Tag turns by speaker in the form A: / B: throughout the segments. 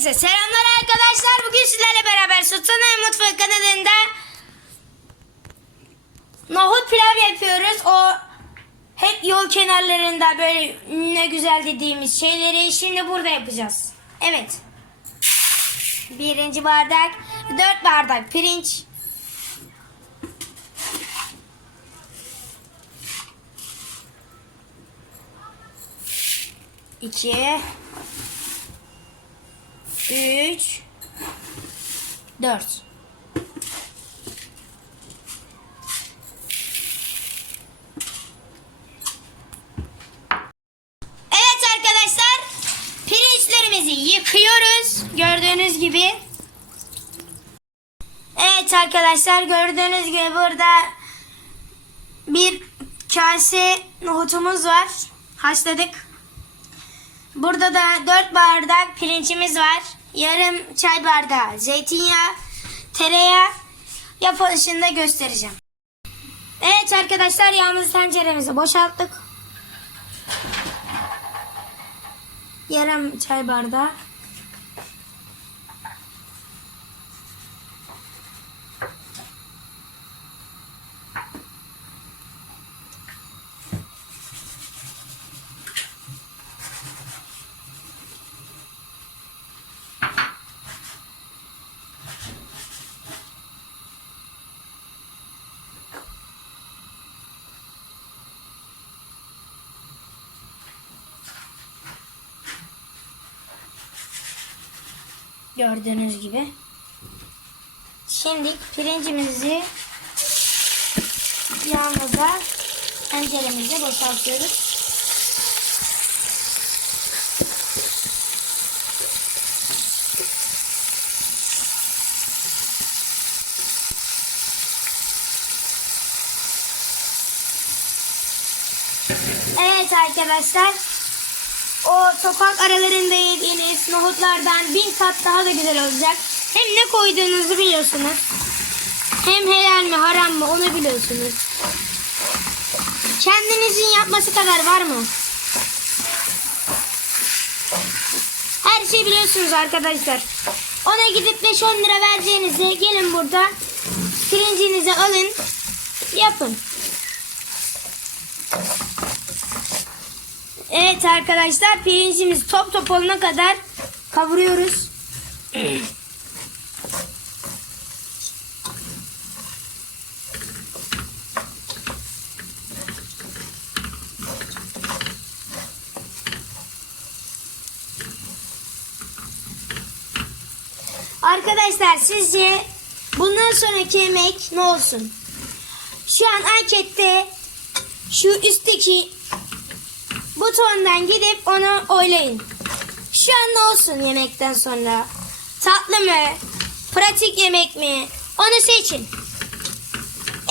A: Herkese selamlar arkadaşlar. Bugün sizlerle beraber Sultanay Mutfak kanalında nohut pilav yapıyoruz. O hep yol kenarlarında böyle ne güzel dediğimiz şeyleri şimdi burada yapacağız. Evet. Birinci bardak, dört bardak pirinç. İki. Üç. Dört. Evet arkadaşlar. Pirinçlerimizi yıkıyoruz. Gördüğünüz gibi. Evet arkadaşlar gördüğünüz gibi burada bir kase nohutumuz var. Haşladık. Burada da 4 bardak pirincimiz var. Yarım çay bardağı zeytinyağı, tereyağı yapılışını da göstereceğim. Evet arkadaşlar yağımızı tenceremize boşalttık. Yarım çay bardağı. Gördüğünüz gibi. Şimdi pirincimizi yağımıza tenceremize boşaltıyoruz. Evet arkadaşlar. Sokak aralarında yediğiniz nohutlardan bin kat daha da güzel olacak. Hem ne koyduğunuzu biliyorsunuz. Hem helal mi haram mı onu biliyorsunuz. Kendinizin yapması kadar var mı? Her şeyi biliyorsunuz arkadaşlar. Ona gidip 5-10 lira vereceğinize gelin burada pirincinizi alın yapın. Evet arkadaşlar pirincimiz top top olana kadar kavuruyoruz. Arkadaşlar sizce bundan sonraki yemek ne olsun? Şu an ankette şu üstteki butondan gidip onu oylayın. Şu an ne olsun yemekten sonra? Tatlı mı? Pratik yemek mi? Onu seçin.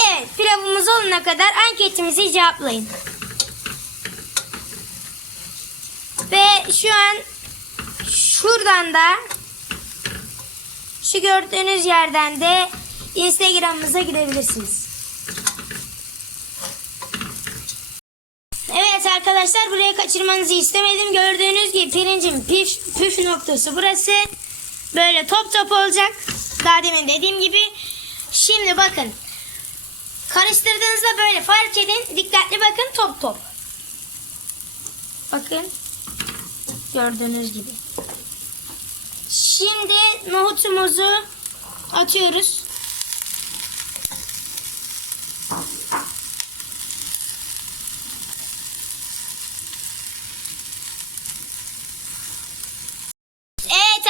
A: Evet pilavımız olana kadar anketimizi cevaplayın. Ve şu an şuradan da şu gördüğünüz yerden de Instagram'ımıza girebilirsiniz. Evet arkadaşlar buraya kaçırmanızı istemedim. Gördüğünüz gibi pirincin püf, püf noktası burası. Böyle top top olacak. Daha demin dediğim gibi. Şimdi bakın. Karıştırdığınızda böyle fark edin. Dikkatli bakın top top. Bakın. Gördüğünüz gibi. Şimdi nohutumuzu atıyoruz. Evet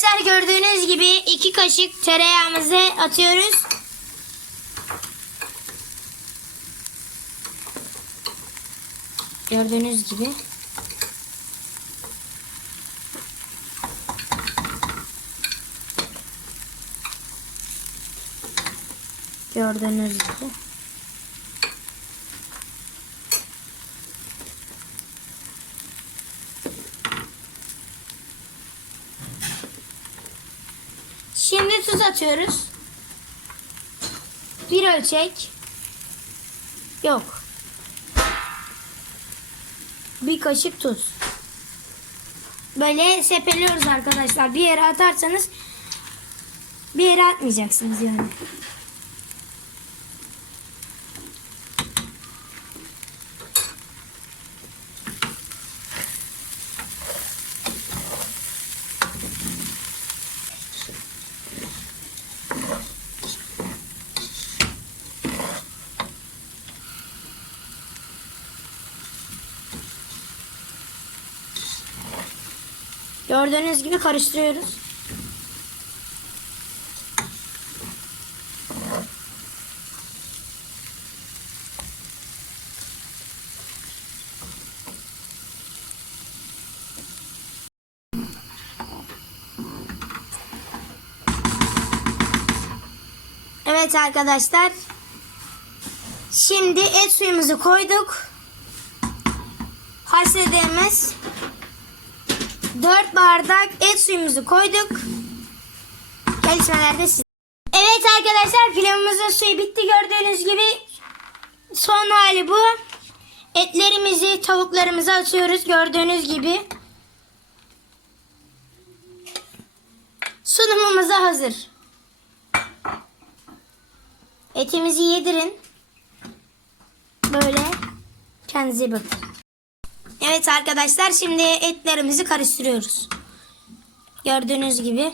A: arkadaşlar gördüğünüz gibi iki kaşık tereyağımızı atıyoruz. Gördüğünüz gibi. Gördüğünüz gibi. Şimdi tuz atıyoruz. Bir ölçek. Yok. Bir kaşık tuz. Böyle sepeliyoruz arkadaşlar. Bir yere atarsanız bir yere atmayacaksınız yani. Gördüğünüz gibi karıştırıyoruz. Evet arkadaşlar. Şimdi et suyumuzu koyduk. Haşladığımız 4 bardak et suyumuzu koyduk. Gelişmelerde siz. Evet arkadaşlar pilavımızın suyu bitti gördüğünüz gibi. Son hali bu. Etlerimizi tavuklarımıza atıyoruz gördüğünüz gibi. Sunumumuza hazır. Etimizi yedirin. Böyle kendinize bakın. Evet arkadaşlar şimdi etlerimizi karıştırıyoruz. Gördüğünüz gibi.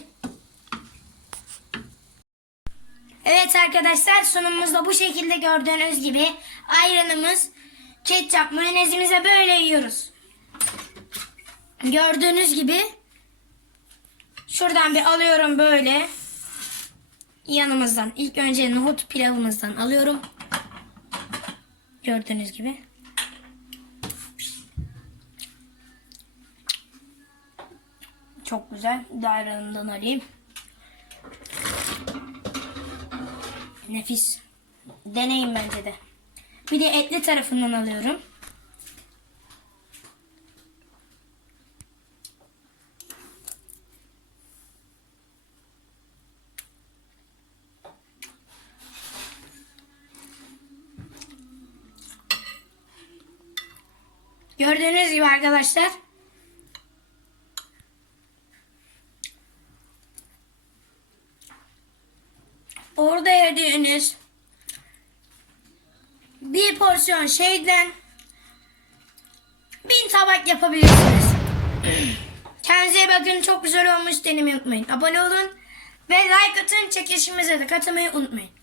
A: Evet arkadaşlar sunumumuz da bu şekilde gördüğünüz gibi. Ayranımız, ketçap, mayonezimize böyle yiyoruz. Gördüğünüz gibi. Şuradan bir alıyorum böyle. Yanımızdan. İlk önce nohut pilavımızdan alıyorum. Gördüğünüz gibi. Çok güzel. Dairenden alayım. Nefis. Deneyin bence de. Bir de etli tarafından alıyorum. Gördüğünüz gibi arkadaşlar orada yediğiniz bir porsiyon şeyden bin tabak yapabilirsiniz. Kendinize bakın. Çok güzel olmuş. Denemeyi unutmayın. Abone olun ve like atın. Çekilişimize de katılmayı unutmayın.